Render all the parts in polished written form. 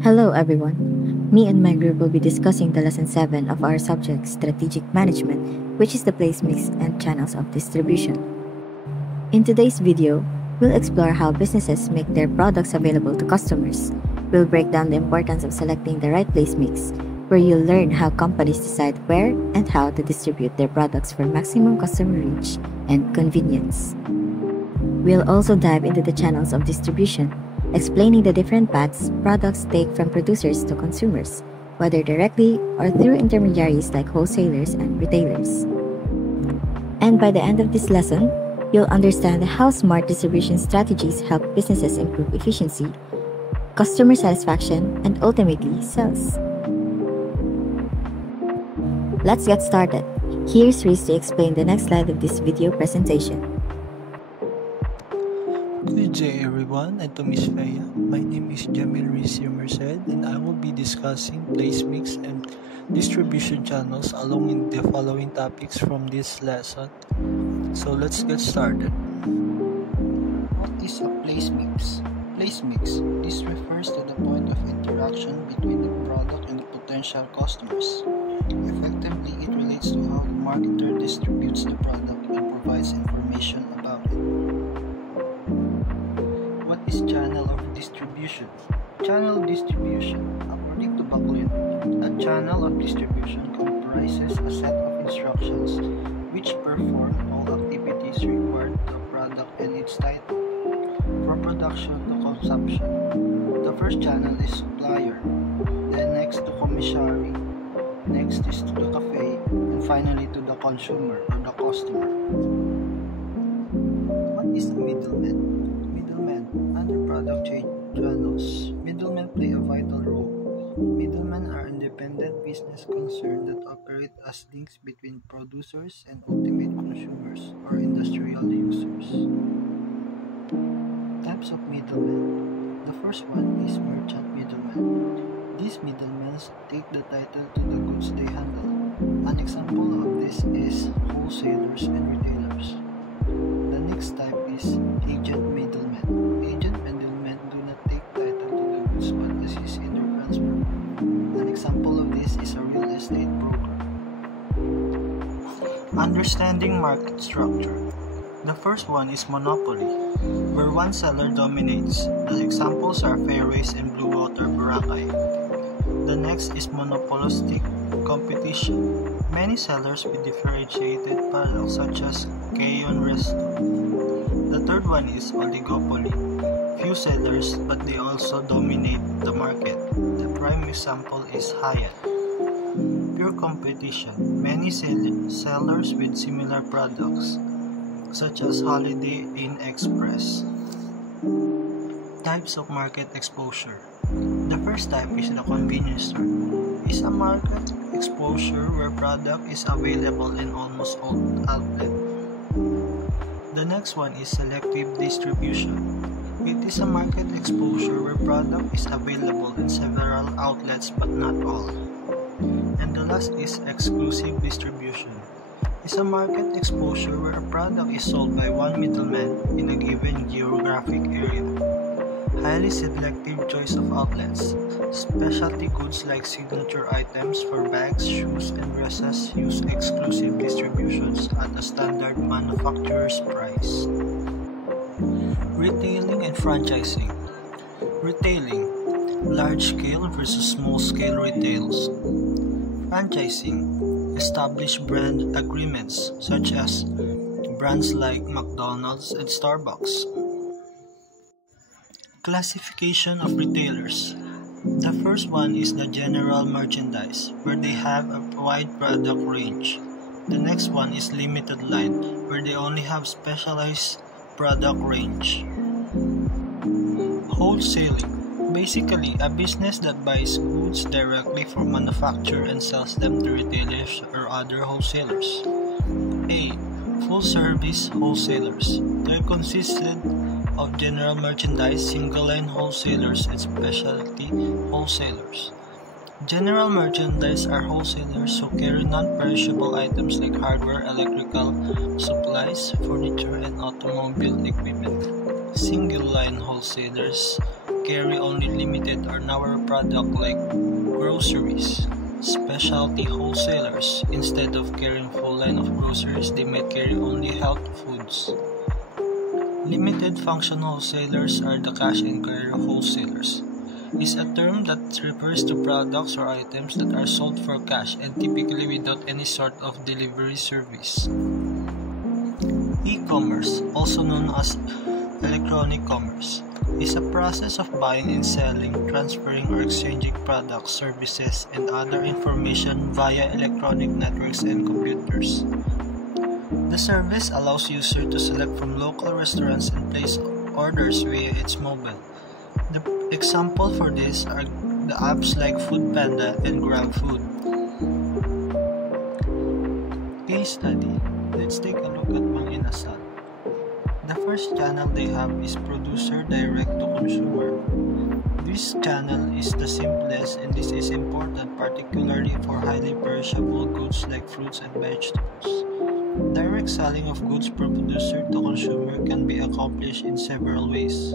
Hello everyone. Me and my group will be discussing the lesson 7 of our subject Strategic Management, which is the place mix and channels of distribution. In today's video, we'll explore how businesses make their products available to customers. We'll break down the importance of selecting the right place mix, where you'll learn how companies decide where and how to distribute their products for maximum customer reach and convenience. We'll also dive into the channels of distribution, explaining the different paths products take from producers to consumers, whether directly or through intermediaries like wholesalers and retailers. And by the end of this lesson, you'll understand how smart distribution strategies help businesses improve efficiency, customer satisfaction, and ultimately sales. Let's get started. Here's Reese to explain the next slide of this video presentation. Good day everyone, and to Miss Feya. My name is Jamil Rizzi Merced, and I will be discussing place mix and distribution channels along with the following topics from this lesson. So let's get started. What is a place mix? Place mix. This refers to the point of interaction between the product and the potential customers. Effectively, it relates to how the marketer distributes the product and provides information about it. What is channel of distribution? Channel distribution. According to Backlund, a channel of distribution comprises a set of instructions which perform all activities required to a product and its title, from production to consumption. The first channel is supplier, then next to commissary, next is to the cafe, and finally to the consumer or the customer. What is a middleman? Under product chain channels, middlemen play a vital role. Middlemen are independent business concerns that operate as links between producers and ultimate consumers or industrial users. Types of middlemen. The first one is merchant middlemen. These middlemen take the title to the goods they handle. An example of this is wholesalers and retailers. The next type is agent middlemen. Agent middlemen do not take title to the goods but assist in their transfer. An example of this is a real estate broker. Understanding market structure. The first one is monopoly, where one seller dominates. The examples are Fairways and Blue Water Boracay. The next is monopolistic competition. Many sellers with differentiated products such as Keyon Resto. The third one is oligopoly. Few sellers, but they also dominate the market. The prime example is Hyatt. Pure competition. Many sellers with similar products, such as Holiday Inn Express. Types of market exposure. The first type is the convenience store. Is a market exposure where product is available in almost all outlets. The next one is selective distribution. It is a market exposure where product is available in several outlets but not all. And the last is exclusive distribution. It's a market exposure where a product is sold by one middleman in a given geographic area. Highly selective choice of outlets. Specialty goods like signature items for bags, shoes, and dresses use exclusive distributions at a standard manufacturer's price. Retailing and franchising. Retailing, large-scale versus small-scale retails. Franchising, established brand agreements such as brands like McDonald's and Starbucks. Classification of retailers. The first one is the general merchandise, where they have a wide product range. The next one is limited line, where they only have specialized product range. Wholesaling. Basically, a business that buys goods directly from manufacturer and sells them to retailers or other wholesalers. A. Full-service wholesalers. They consisted of general merchandise, single-line wholesalers, and specialty wholesalers. General merchandise are wholesalers who carry non-perishable items like hardware, electrical supplies, furniture, and automobile equipment. Single-line wholesalers carry only limited or narrow product like groceries. Specialty wholesalers, instead of carrying full line of groceries, they might carry only health foods. Limited function wholesalers are the cash and carry wholesalers. Is a term that refers to products or items that are sold for cash and typically without any sort of delivery service. E-commerce, also known as electronic commerce, is a process of buying and selling, transferring or exchanging products, services, and other information via electronic networks and computers. The service allows users to select from local restaurants and place orders via its mobile. The example for this are the apps like Foodpanda and GrabFood. Case study. Let's take a look at Mang Inasal. The first channel they have is producer direct to consumer. This channel is the simplest, and this is important particularly for highly perishable goods like fruits and vegetables. Direct selling of goods from producer to consumer can be accomplished in several ways.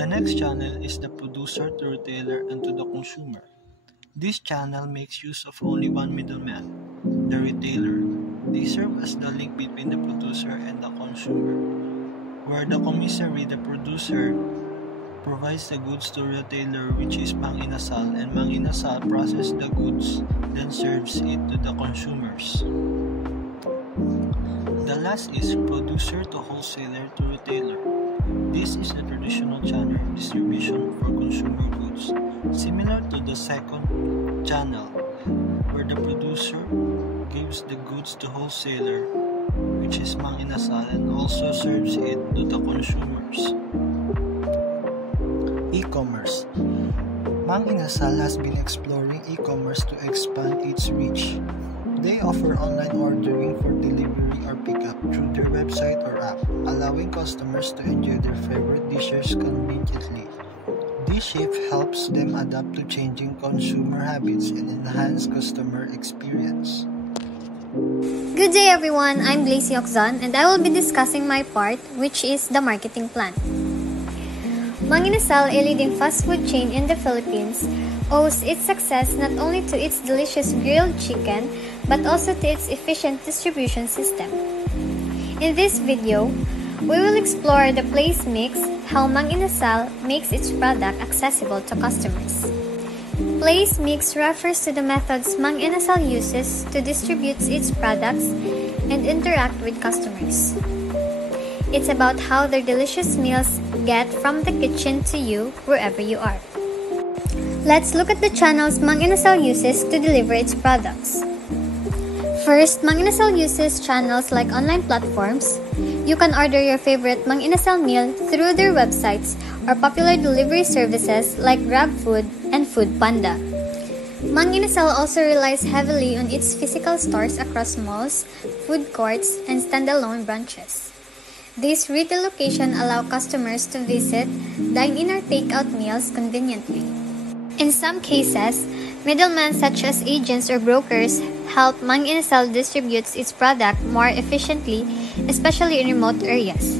The next channel is the producer to retailer and to the consumer. This channel makes use of only one middleman, the retailer. They serve as the link between the producer and the consumer. Where the commissary, the producer, provides the goods to retailer, which is Mang Inasal, and Mang Inasal processes the goods, then serves it to the consumers. The last is producer to wholesaler to retailer. This is the traditional channel of distribution for consumer goods, similar to the second channel, where the producer gives the goods to wholesaler, which is Mang Inasal, and also serves it to the consumers. E-commerce. Mang Inasal has been exploring e-commerce to expand its reach. They offer online ordering for delivery or pickup through their website or app, allowing customers to enjoy their favorite dishes conveniently. This shift helps them adapt to changing consumer habits and enhance customer experience. Good day everyone, I'm Blazy Oxon and I will be discussing my part, which is the marketing plan. Mang Inasal, a leading fast food chain in the Philippines, owes its success not only to its delicious grilled chicken, but also to its efficient distribution system. In this video, we will explore the place mix, how Mang Inasal makes its product accessible to customers. Place mix refers to the methods Mang Inasal uses to distribute its products and interact with customers. It's about how their delicious meals get from the kitchen to you wherever you are. Let's look at the channels Mang Inasal uses to deliver its products. First, Mang Inasal uses channels like online platforms. You can order your favorite Mang Inasal meal through their websites or popular delivery services like GrabFood and Foodpanda. Mang Inasal also relies heavily on its physical stores across malls, food courts, and standalone branches. These retail locations allow customers to visit, dine in or take out meals conveniently. In some cases, middlemen such as agents or brokers help Mang Inasal distribute its product more efficiently, especially in remote areas.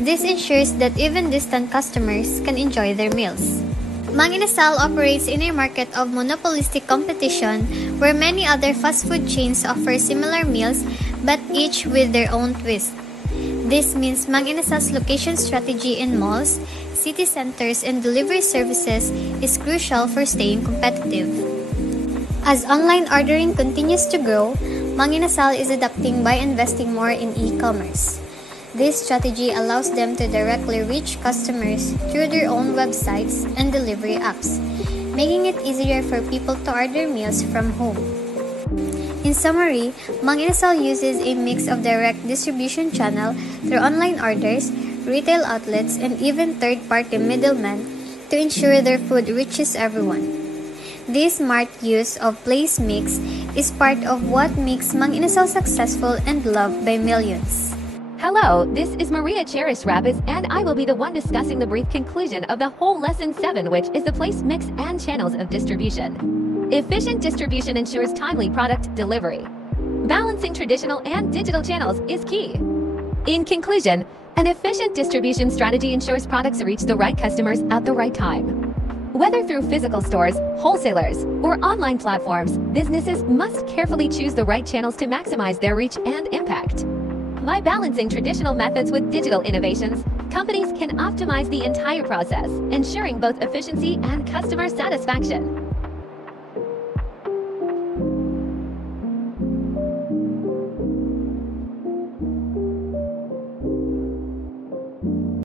This ensures that even distant customers can enjoy their meals. Mang Inasal operates in a market of monopolistic competition where many other fast food chains offer similar meals but each with their own twist. This means Mang Inasal's location strategy in malls, city centers, and delivery services is crucial for staying competitive. As online ordering continues to grow, Mang Inasal is adapting by investing more in e-commerce. This strategy allows them to directly reach customers through their own websites and delivery apps, making it easier for people to order meals from home. In summary, Mang Inasal uses a mix of direct distribution channel through online orders, retail outlets, and even third-party middlemen to ensure their food reaches everyone. This smart use of place mix is part of what makes Mang Inasal successful and loved by millions. Hello, this is Maria Cheris Rapis, and I will be the one discussing the brief conclusion of the whole Lesson 7, which is the place mix and channels of distribution. Efficient distribution ensures timely product delivery. Balancing traditional and digital channels is key. In conclusion, An efficient distribution strategy ensures products reach the right customers at the right time. Whether through physical stores, wholesalers, or online platforms, businesses must carefully choose the right channels to maximize their reach and impact. By balancing traditional methods with digital innovations, companies can optimize the entire process, ensuring both efficiency and customer satisfaction.